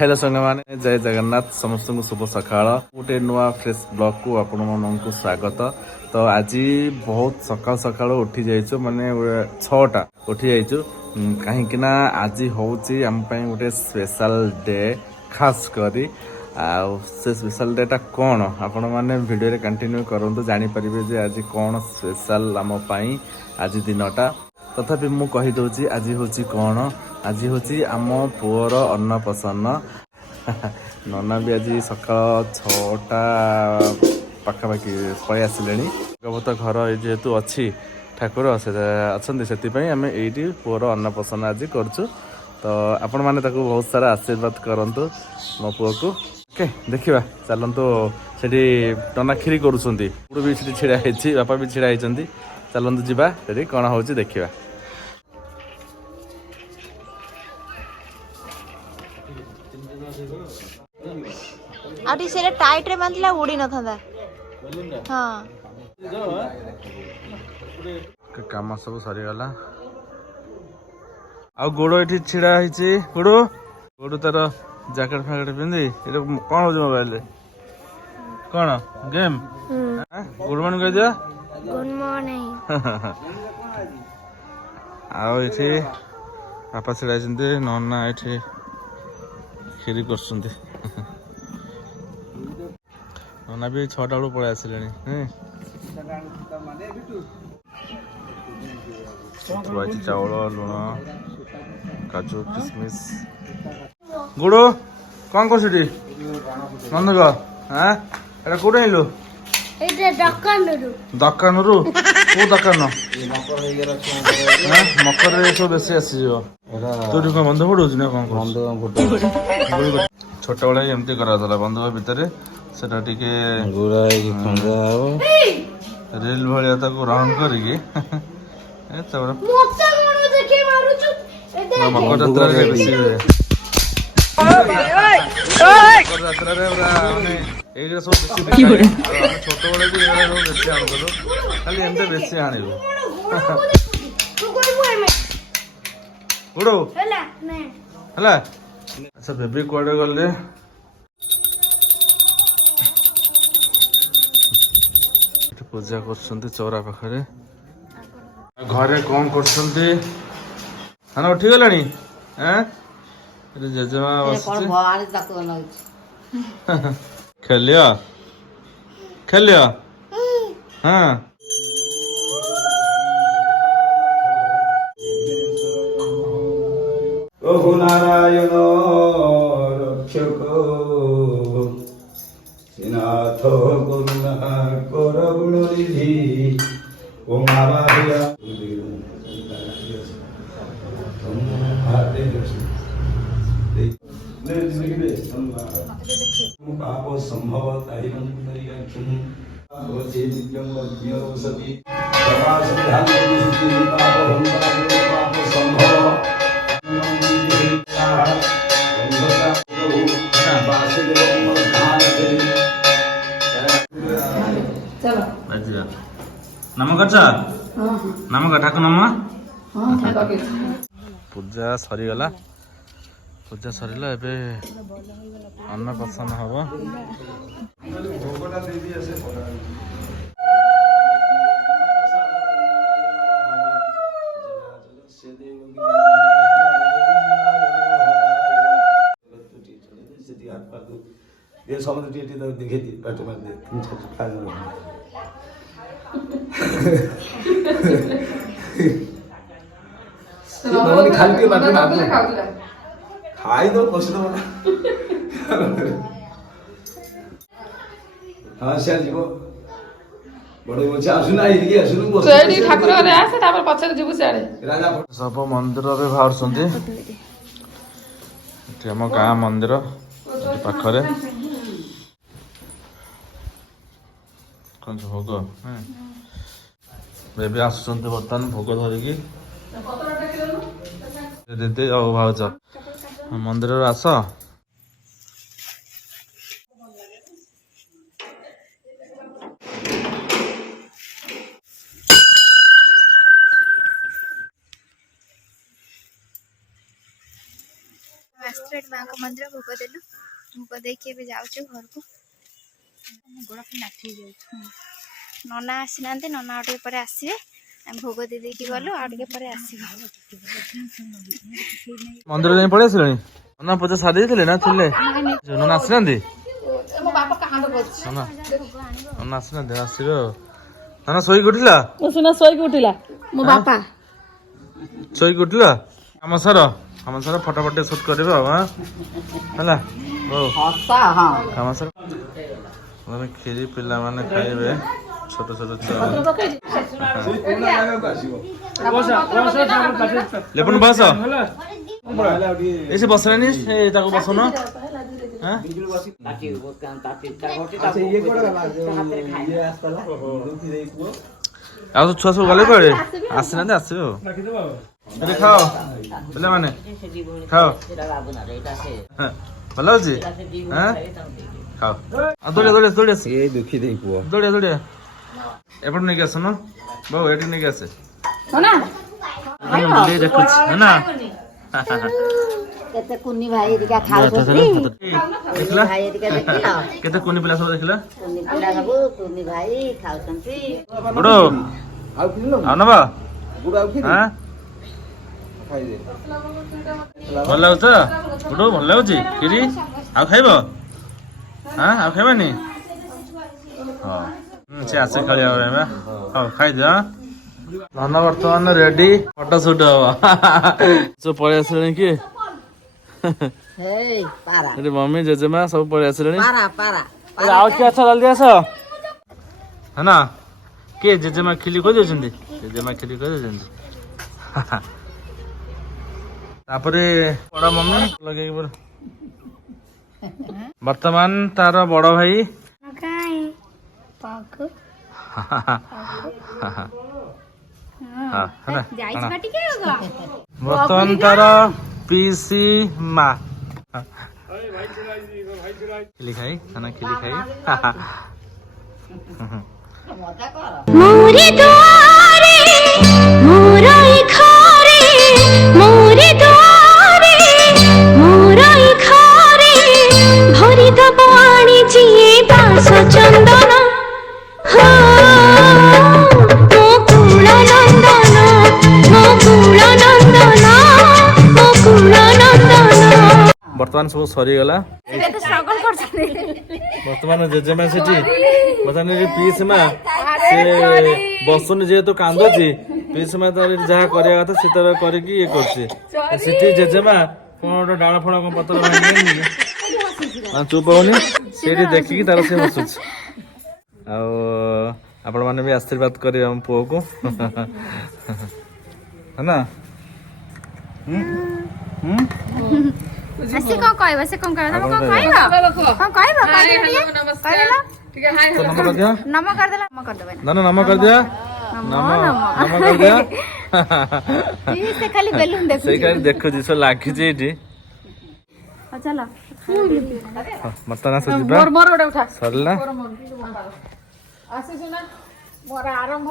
Hello संग माने जय जगन्नाथ समस्त को शुभ सकाळ गोटे नुआ फ्रेश ब्लॉग को आपण मानक स्वागत। तो आज बहुत सकाल सकाळ उठी जाइछु माने 6टा उठी जाइछु कहीं ना आज होउची हम पई गोटे स्पेशल डे खास करी से स्पेशल डे टा कौन आपण माने वीडियो रे कंटिन्यू करंतु जानि परिबे जे आज कौन स्पेशल हम पई आज दिनटा तथापि मु कहि दउची आज होची कौन आज होची आम पुअर अन्नप्रसन्न नना भी आज सकाल 6टा पाखापाखि पलि आसिले भगवत घर जेहेतु अच्छी ठाकुर अच्छा से आम ये पुअर अन्नप्रसन्न आज करुँ। तो आपण मैंने बहुत सारा आशीर्वाद करंतु मो पुओ को ओके देखा चलतु से टना खीरी करुँच भी छिड़ा बापा भी छिड़ा होती चलतु जावा से कौन हो देखा। आउटी सेरे टाइट रे बांधला उड़ी न थांदा। हां काम सब सरी गला आ गोड़ एठी छिड़ा हिची गोड़ तार जैकेट फैकेट पिंदी ए कोन हो मोबाइल रे कोन गेम गुड मॉर्निंग कह दिया गुड मॉर्निंग आओ एठी बापा छिड़ा जंदे नन्ना एठी खीरी करसुंदी नना भी 6टा बेलू पलि आसिले चाउल लुण काजू किसमिस गुड़ कौन कर नंदुक हाँ एटा कौट आइलु दकान कौ दकान मकर सब बेस आसीज तू कौन बंध फुटाऊँ ना कौन छोट बेला एमती करा बंधुक भितर सेटा टिके रेल भाया राउंड करिकी मकर जात्रा बेसी छोट बड़े भी बेसी आणुलु खाली एमती बेसी आणबू गुड़ है अच्छा बेबी कुआडे गले पूजा कर चौरा पाखे घरे कौन कर उठी गला जेजेमा खेलिया खेलिया हाँ ओहु नारायण रक्षक नाथ करुणा कर गुणनिधि ओम आराध्या पाप संभव ताहि पाप संभव नाम कर नाम का ठाकुर नाम पूजा सरीगला पूजा सरीला एबे अन्नप्रसन्न हम ये समझ टीटी तो दिखे थी पेट में देख खा लो नवनी खाली पे बात ना खाई दो कुछ तो हां से जीवो बड़े मचा आसुना इरिगे आसुनु बस सेडी ठाकुर रे आसे तापर पछर जीवु साडे राजा सब मंदिर रे बाहर संदे हम गाँ मंदिर पाखरे कौन भोग बेबी आसुचंती बर्तमान भोग धरिकी दीदी और भाज मंदिर आस स्ट्रेट ମାଙ୍କ ମନ୍ଦିର ଭୋଗ ଦେଲୁ। ଭୋଗ ଦେଇକି ଏବେ ଯାଉଛୁ ଘରକୁ। ଗୋଡ଼ ନାଠି ଯାଉଛୁ। ନନା ଆସିନାହାନ୍ତି, ନନା ଆଉ ଟିକେ ପରେ ଆସିବେ। ଆମେ ଭୋଗ ଦେଇ ଦେଇକି ଗଲୁ, ଆଉ ଟିକେ ପରେ ଆସିବ। ମନ୍ଦିର ଯାଇ ପଳେଇ ଆସିଲେଣି? ନନା ପୂଜା ସାରି ଦେଇଥିଲେ ନା ଥିଲେ? ନନା ଆସିନାହାନ୍ତି? ନନା ଆସିନାହାନ୍ତି, ଆସିବେ ଆଉ। ନନା ଶୋଇକି ଉଠିଲା? ଶୋଇକି ଉଠିଲା ମୋ ବାପା। ଶୋଇକି ଉଠିଲା? କାମ ସାର ଫଟାଫଟ ସୁଟ୍ କରିବେ ଆଉ ହେଲା। ହଉ କାମ ସାର। କ୍ଷୀରି ପିଲାମାନେ ଖାଇବେ, ଛୋଟ ଛୋଟ ଛୁଆ। ଲେପନ ବସ ଏସି ବସିଲାନି, ତାକୁ ବସଉନ। ଆଉ ଛୁଆ ସବୁ ଗଲେ କୁଆଡେ? ଆସିନାହାନ୍ତି, ଆସିବେ ଆଉ। ଏଠି ଖାଅ ପିଲାମାନେ, ଖାଅ। ଭଲ ହଉଛି? ଖାଅ। ଆଉ ଦୌଡ଼ିଆ ଦୌଡ଼ିଆ ଦୌଡ଼ିଆ ଦୁଃଖୀ ଦେଇ ପୁଅ ଦୌଡ଼ିଆ ଦୌଡ଼ିଆ ଏପଟେ ନେଇକି ଆସୁନ ବୋଉ, ଏଠି ନେଇକି ଆସେ। ଦେଖୁଛି ନା କେତେ କୁନି ଭାଇ ହେରିକା ଖାଉଛନ୍ତି। ଦେଖିଲା ଭାଇ ହେରିକା ଦେଖିଲ? କେତେ କୁନି ପିଲା ସବୁ ଦେଖିଲା। କୁନି ପିଲା ସବୁ କୁନି ଭାଇ ଖାଉଛନ୍ତି। ବୁଡୁ ଆଉ ନବା ଭଲ ଲାଗୁଛ ବୁଡୁ? ଭଲ ଲାଗୁଛି କ୍ଷୀରି? ଆଉ ଖାଇବ? ଆଉ ଖାଇବାନି? ହଁ ସେ ଆସେ ଖେଳିବା ପାଇଁ ବା। ହଉ ଖାଇଦିଅ। ଧନ ବର୍ତ୍ତମାନ ରେଡି, ଫଟୋ ସୁଟ ହବ। ସବୁ ପଳେଇ ଆସିଲେଣି କି? ଏଠି ମମି ଜେଜେମା ସବୁ ପଳେଇ ଆସିଲେଣି। ଆଉ କିଏ ଅଛ? ଜଲ୍ଦି ଆସ। ହେ ନା କିଏ? ଜେଜେମା ଖିଲି କହିଦେଉଛନ୍ତି। ଜେଜେମା ଖିଲି କହିଦେଉଛନ୍ତି। ତାପରେ ବଡ ମମି ଲଗେଇକି ବର୍ତ୍ତମାନ ତାର ବଡ ଭାଇ ବର୍ତ୍ତମାନ ତାର ପିସି ମା ଖିଲି ଖାଇ ଖିଲି ଖାଇ मोरे द्वारे मोराई खारे, मोरे द्वारे मोराई खारे, भरी दब आनी जिए बास चंदन। मो कुल नंदन, मो कुल नंदन, मो कुल नंदन। ବର୍ତ୍ତମାନ ସବୁ ସରିଗଲା। ବର୍ତ୍ତମାନ ଜେଜେମା ସେଠି, ବର୍ତ୍ତମାନ ପିଇସି ମା ସେ ବସୁନି ଯେହେତୁ କାନ୍ଦୁଛି, ପିଇସି ମା ତାର ଯାହା କରିବା କଥା ସେ ତାର କରିକି ଇଏ କରୁଛି। ସେଠି ଜେଜେମା କଣ ଗୋଟେ ଡାଳ ଫଳ କଣ ପତ୍ର ଭାଙ୍ଗି ଚୁପ ହଉନି, ସେଇଠି ଦେଖିକି ତାର ସେ ହସୁଛି। ଆଉ ଆପଣ ମାନେ ବି ଆଶୀର୍ବାଦ କରିବେ ଆମ ପୁଅକୁ ନା। ସେ କଣ କହିବ? ସେ କଣ କହିବ? ତମେ କଣ କହିବ? କଣ କହିବ? ନମ କରିଦିଅ, ନମ କରିଦେଲା, ନମ କରିଦେବା। ନମ କରିଦିଅ, ନମ କରିଦିଅ। ସେ ଖାଲି ବେଲୁନ ଦେଖୁଛି, ସେଇ ଖାଲି ଦେଖୁଛି, ସବୁ ଲାଗିଛି ଏଇଠି। ଚାଲ ବର୍ତ୍ତମାନ ଆସ ଯିବା, ସରିଲା। ଆସିଛୁ ନା ମୋର ଆରମ୍ଭ।